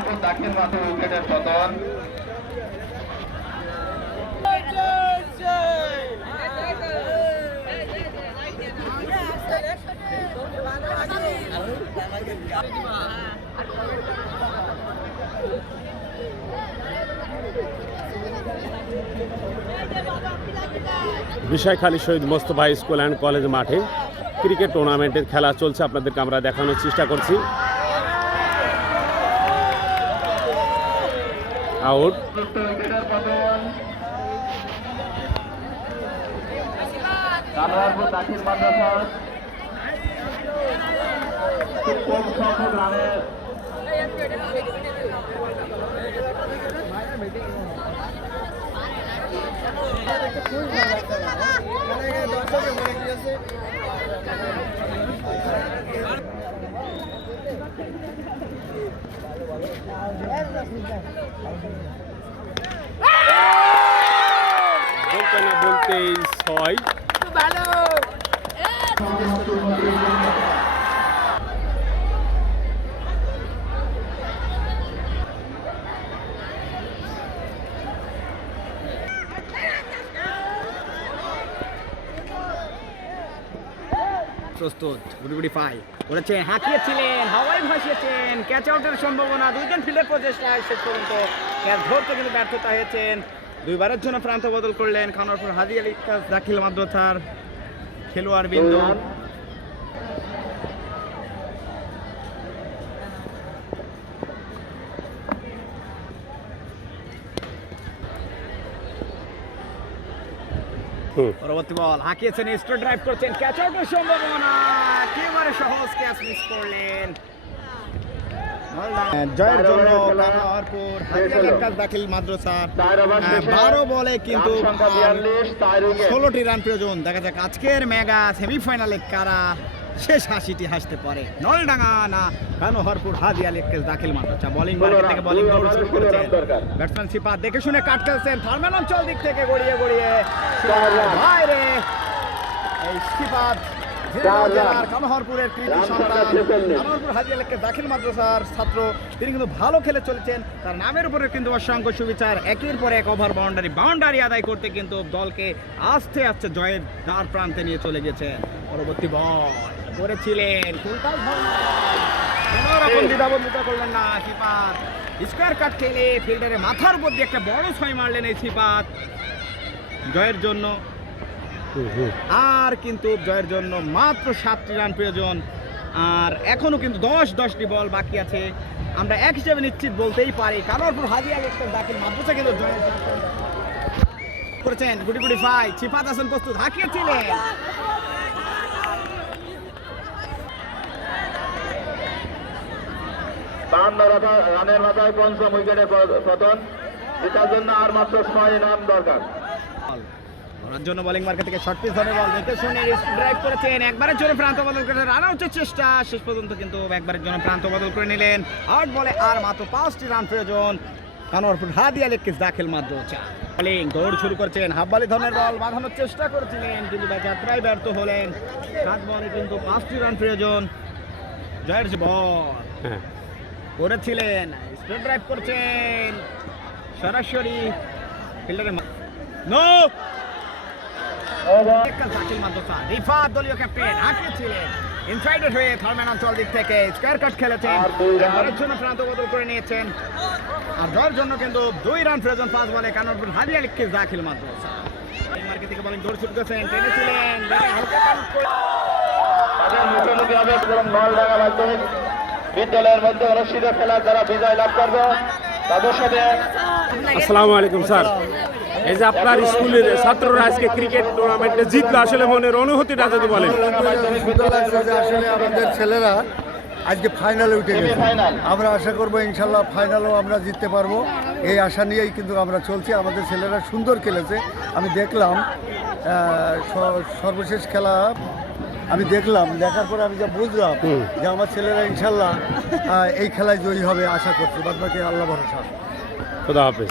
আনোয়ারপুর দাখিল উইকেটের পতন। Bishkhali Shahid Mostafa school and college মাঠে ক্রিকেট টুর্নামেন্টের খেলা চলছে। আপনাদেরকে আমরা দেখানোর চেষ্টা করছি। আউট যুক্ত উইকেটের পতন আনোয়ারপুর দাখিল মাদ্রাসা খুব কম সংখ্যক রানের বলতে না বলতেই ছয়। প্রস্তুত। গুড়ি পাই করেছেন হাঁকিয়েছিলেন হাওয়াই ভাসিয়েছেন ক্যাচ আউটের সম্ভাবনা দুইজন ফিল্ডের প্রচেষ্টায় শেষ পর্যন্ত ক্যাচ ধরতে কিন্তু ব্যর্থতা হয়েছেন। দুইবারের জন্য প্রান্ত বদল করলেন খানোয়ারপুর হাজি আলী দাখিল মাদ্রাসার খেলোয়াড় বিন্দু। পরবর্তী বল হাঁকিয়েছেন স্ট্রেট ড্রাইভ করছেন ক্যাচ আউটের সম্ভাবনা। একেবারে সহজ ক্যাচ মিস করলেন? জয়ের জন্য হাজার কাজ দাখিল মাদ্রাসা শেষে বারো বলে কিন্তু ষোলোটি রান প্রয়োজন। দেখা যাক আজকের মেগা সেমিফাইনালে কারা শেষ হাসিটি হাসতে পারে। নলডাঙ্গা না কানোহরপুর হাজি আলী কেস দাখিল মাদ্রাসা বোলিং মার্কেট থেকে বোলিং দৌড় শুরু করেছেন। ব্যাটসম্যান সিপা দেখে শুনে কাট খেলছেন। থার্মেন অঞ্চল দিক থেকে গড়িয়ে গড়িয়ে বাইরে। এই সিপাত কানোহরপুরের কৃতি সন্তান। কানোহরপুর দাখিল মাদ্রাসার ছাত্র। তিনি কিন্তু ভালো খেলে চলেছেন। তার নামের উপরে কিন্তু অসংখ্য সুবিচার। একের পর এক ওভার বাউন্ডারি বাউন্ডারি আদায় করতে কিন্তু দলকে আস্তে আস্তে জয়ের দ্বার প্রান্তে নিয়ে চলে গেছে। পরবর্তী বল করেছিলেন। কুলতাল কোনো রকম দ্বিধাবন্ধিতা করলেন না সিপাত। স্কোয়ার কাট খেলে মাথার উপর দিয়ে একটা বড় ছয় মারলেন এই সিপাত। জয়ের জন্য। আর কিন্তু জয়ের জন্য মাত্র সাতটি রান প্রয়োজন। আর এখনও কিন্তু দশ দশটি বল বাকি আছে। আমরা এক হিসেবে নিশ্চিত বলতেই পারি কানোরপুর হাজি আলী একটা দাখিল মাদ্রাসা কিন্তু জয়ের করেছেন গুটি গুটি ফাই চিপাত আসেন প্রস্তুত হাঁকিয়েছিলেন। রানের মাথায় পঞ্চম উইকেটের প- পতন এটার জন্য আর মাত্র ছয় রান দরকার। ধরার জন্য বোলিং মার্কেট থেকে শর্ট পিচ ধরে বল দেখে ড্রাইভ করেছেন। একবারের জন্য প্রান্ত বদল করে রান আউটের চেষ্টা। শেষ পর্যন্ত কিন্তু একবারের জন্য প্রান্ত বদল করে নিলেন। বলে আর মাত্র পাঁচটি রান প্রয়োজন। কানোরপুর দাখিল বোলিং দৌড় শুরু করছেন। হাফ বালি ধরনের বল বাঁধানোর চেষ্টা করেছিলেন। কিন্তু যাত্রায় ব্যর্থ হলেন। সাত বলে কিন্তু পাঁচটি রান প্রয়োজন। জয়ের বল করেছিলেন স্ট্রেট ড্রাইভ করছেন। সরাসরি ফিল্ডারে নো জাকিল মাদ্রাসা রিফাত দলীয় ক্যাপ্টেন হাঁকিয়েছিলেন। ইনসাইডের হয়ে থার্মেন অঞ্চল দিক থেকে স্কোয়ার কাট খেলেছেন। জন্য প্রান্ত বদল করে নিয়েছেন। আর জন্য কিন্তু দুই রান প্রয়োজন পাঁচ বলে কানপুর হারিয়া লিখছে জাকিল মাদ্রাসা। এই মার্কে থেকে বলিং দৌড় শুরু করেছেন টেনেছিলেন মুখোমুখি হবে বিদ্যালয়ের মধ্যে অনুষ্ঠিত খেলার যারা বিজয় লাভ করবে তাদের সাথে আসসালামু আলাইকুম স্যার। এই যে আপনার স্কুলের ছাত্ররা আজকে ক্রিকেট টুর্নামেন্টে জিতলো আসলে মনের অনুভূতিটা যদি বলেন। আসলে আমাদের ছেলেরা আজকে ফাইনালে উঠে গেছে। আমরা আশা করব ইনশাল্লাহ ফাইনালও আমরা জিততে পারব। এই আশা নিয়েই কিন্তু আমরা চলছি। আমাদের ছেলেরা সুন্দর খেলেছে। আমি দেখলাম সর্বশেষ খেলা আমি দেখলাম দেখার পরে আমি যা বুঝলাম যে আমার ছেলেরা ইনশাল্লাহ এই খেলায় জয়ী হবে আশা করছি। বাদবাকি আল্লাহ ভরসা। খোদা হাফেজ।